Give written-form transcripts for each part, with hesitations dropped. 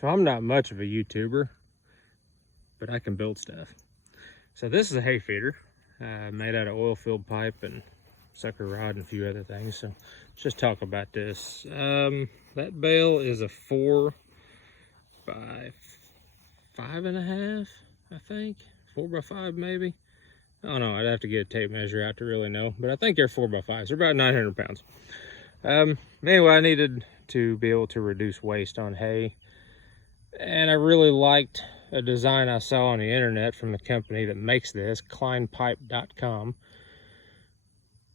So I'm not much of a YouTuber, but I can build stuff. So this is a hay feeder made out of oil filled pipe and sucker rod and a few other things. So let's just talk about this. That bale is a 4 by 5.5, I think. 4 by 5 maybe. I don't know, I'd have to get a tape measure out to really know, but I think they're 4 by 5s. They're about 900 pounds. Anyway, I needed to be able to reduce waste on hay, and I really liked a design I saw on the internet from the company that makes this, kleinpipe.com.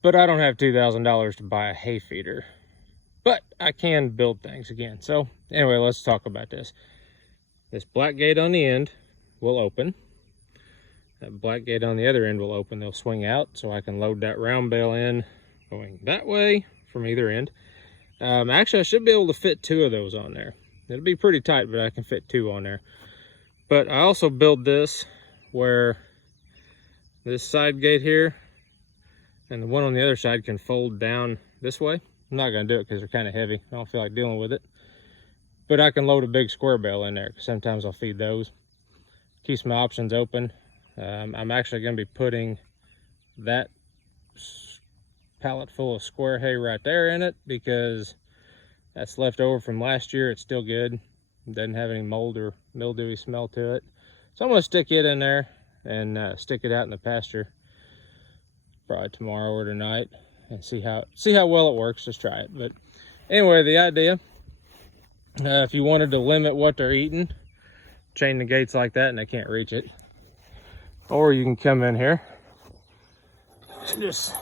But I don't have $2,000 to buy a hay feeder, but I can build things again. So anyway, let's talk about this. This black gate on the end will open. That black gate on the other end will open. They'll swing out, so I can load that round bale in going that way from either end. Actually, I should be able to fit 2 of those on there. It'll be pretty tight, but I can fit 2 on there. But I also build this where this side gate here and the one on the other side can fold down this way. I'm not going to do it because they're kind of heavy. I don't feel like dealing with it. But I can load a big square bale in there because sometimes I'll feed those. Keeps my options open. I'm actually going to be putting that pallet full of square hay right there in it because that's left over from last year. It's still good. It doesn't have any mold or mildewy smell to it. So I'm going to stick it in there and stick it out in the pasture probably tomorrow or tonight and see how well it works. Just try it. But anyway, the idea, if you wanted to limit what they're eating, chain the gates like that and they can't reach it. Or you can come in here and just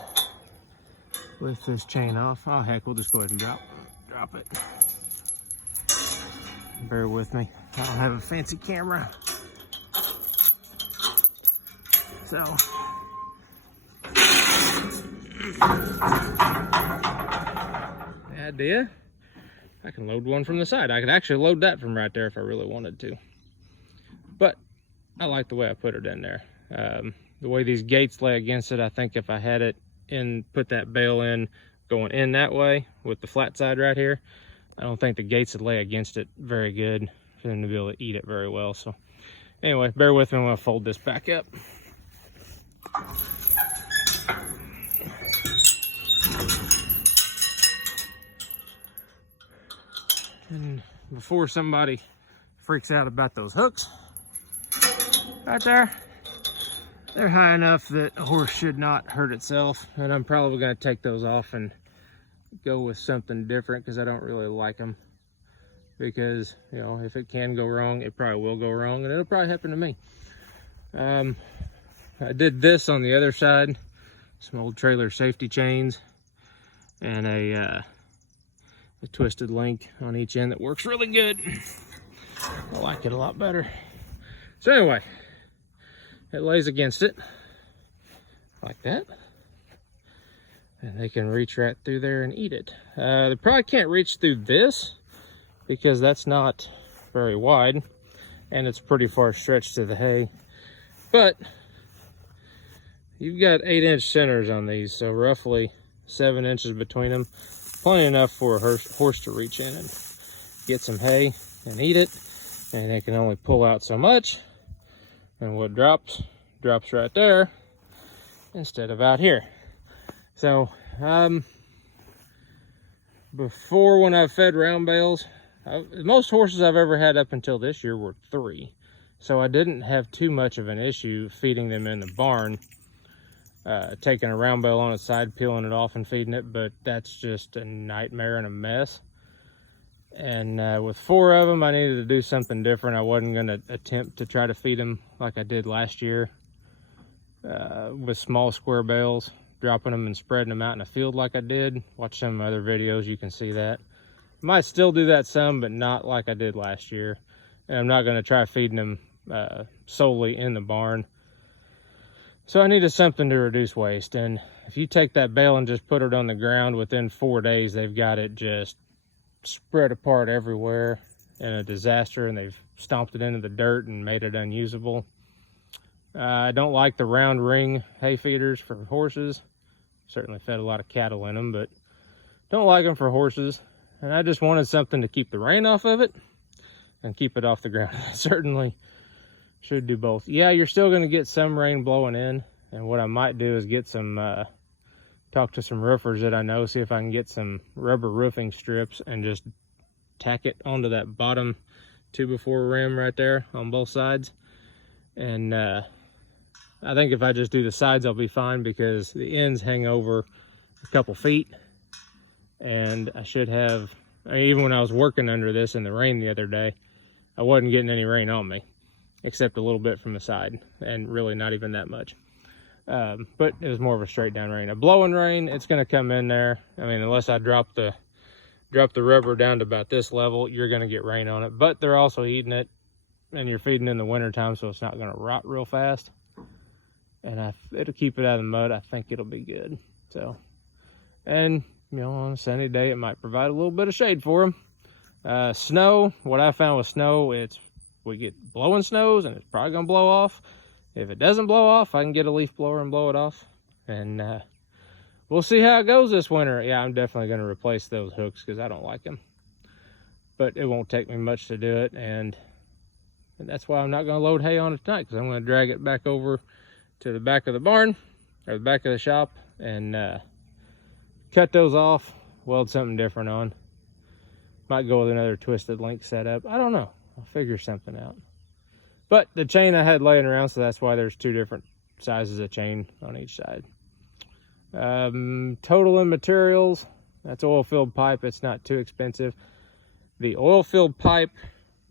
lift this chain off. Oh heck, we'll just go ahead and drop it. Bear with me. I don't have a fancy camera. So the idea, I can load one from the side. I could actually load that from right there if I really wanted to. But I like the way I put it in there. The way these gates lay against it, I think if I had it in, put that bale in going in that way with the flat side right here, I don't think the gates would lay against it very good for them to be able to eat it very well. So anyway, bear with me when I fold this back up. And before somebody freaks out about those hooks right there, they're high enough that a horse should not hurt itself, and I'm probably going to take those off and go with something different because I don't really like them. Because, you know, if it can go wrong, it probably will go wrong, and it'll probably happen to me. I did this on the other side, some old trailer safety chains, and a twisted link on each end that works really good. I like it a lot better. So anyway, it lays against it like that, and they can reach right through there and eat it. They probably can't reach through this because that's not very wide and it's pretty far stretched to the hay, but you've got 8-inch centers on these, so roughly 7 inches between them, plenty enough for a horse to reach in and get some hay and eat it. And they can only pull out so much, and what drops right there instead of out here. So before, when I fed round bales, most horses I've ever had up until this year were 3, so I didn't have too much of an issue feeding them in the barn, taking a round bale on its side, peeling it off and feeding it. But that's just a nightmare and a mess. And with 4 of them, I needed to do something different. I wasn't going to attempt to try to feed them like I did last year with small square bales, dropping them and spreading them out in a field like I did. Watch some other videos, you can see that. Might still do that some, but not like I did last year. And I'm not going to try feeding them solely in the barn. So I needed something to reduce waste. And if you take that bale and just put it on the ground, within 4 days, they've got it just spread apart everywhere in a disaster, and they've stomped it into the dirt and made it unusable. I don't like the round ring hay feeders for horses. Certainly fed a lot of cattle in them, but don't like them for horses. And I just wanted something to keep the rain off of it and keep it off the ground. Certainly should do both. Yeah, you're still going to get some rain blowing in, and what I might do is get some talk to some roofers that I know, see if I can get some rubber roofing strips and just tack it onto that bottom 2x4 rim right there on both sides. And I think if I just do the sides, I'll be fine, because the ends hang over a couple feet, and I should have, even when I was working under this in the rain the other day, I wasn't getting any rain on me, except a little bit from the side, and really not even that much. But it was more of a straight down rain. A blowing rain, it's going to come in there. I mean, unless I drop the rubber down to about this level, you're going to get rain on it. But they're also heating it, and you're feeding in the winter time, so it's not going to rot real fast. And it'll keep it out of the mud. I think it'll be good. So, and you know, on a sunny day, it might provide a little bit of shade for them. Snow, what I found with snow, we get blowing snows, and it's probably going to blow off. If it doesn't blow off, I can get a leaf blower and blow it off. And we'll see how it goes this winter. Yeah, I'm definitely going to replace those hooks because I don't like them. But it won't take me much to do it. And that's why I'm not going to load hay on it tonight, because I'm going to drag it back over to the back of the barn, or the back of the shop, and cut those off, weld something different on. Might go with another twisted link setup. I don't know. I'll figure something out. But the chain I had laying around, so that's why there's 2 different sizes of chain on each side. Total in materials, that's oil-filled pipe. It's not too expensive. The oil-filled pipe,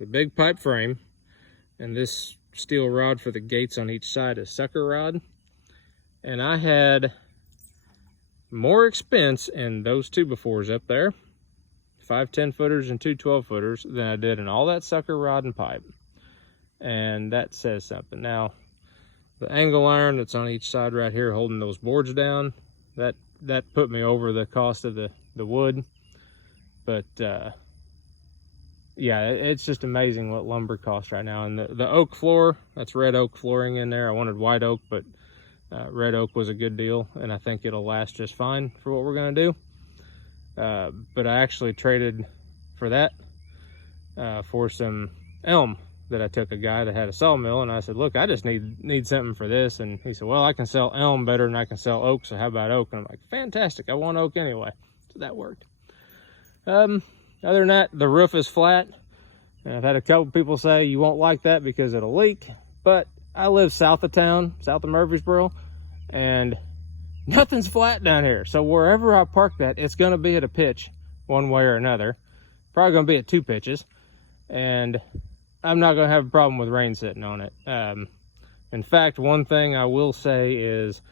the big pipe frame, and this steel rod for the gates on each side is sucker rod. And I had more expense in those 2x4s up there, 5 10-footers and 2 12-footers, than I did in all that sucker rod and pipe. And that says something. Now, the angle iron that's on each side right here holding those boards down, that put me over the cost of the wood. But yeah, it's just amazing what lumber costs right now. And the oak floor, that's red oak flooring in there. I wanted white oak, but red oak was a good deal, and I think it'll last just fine for what we're going to do. But I actually traded for that for some elm that I took a guy that had a sawmill, and I said, look, I just need something for this. And he said, well, I can sell elm better than I can sell oak, so how about oak? And I'm like, fantastic, I want oak anyway. So that worked. Other than that, the roof is flat, and I've had a couple people say you won't like that because it'll leak, but I live south of town, south of Murfreesboro, and nothing's flat down here. So wherever I park that, it's going to be at a pitch one way or another. Probably going to be at 2 pitches, and I'm not going to have a problem with rain sitting on it. In fact, one thing I will say is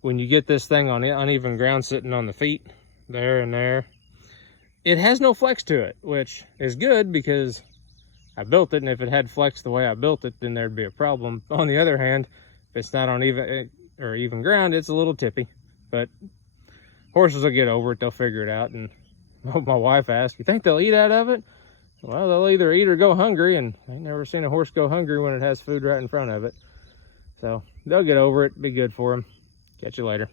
when you get this thing on uneven ground sitting on the feet, there and there, it has no flex to it, which is good because I built it, and if it had flex the way I built it, then there'd be a problem. On the other hand, if it's not on even ground, it's a little tippy. But horses will get over it, they'll figure it out. And my wife asked, you think they'll eat out of it? Well, they'll either eat or go hungry, and I ain't never seen a horse go hungry when it has food right in front of it. So they'll get over it, be good for them. Catch you later.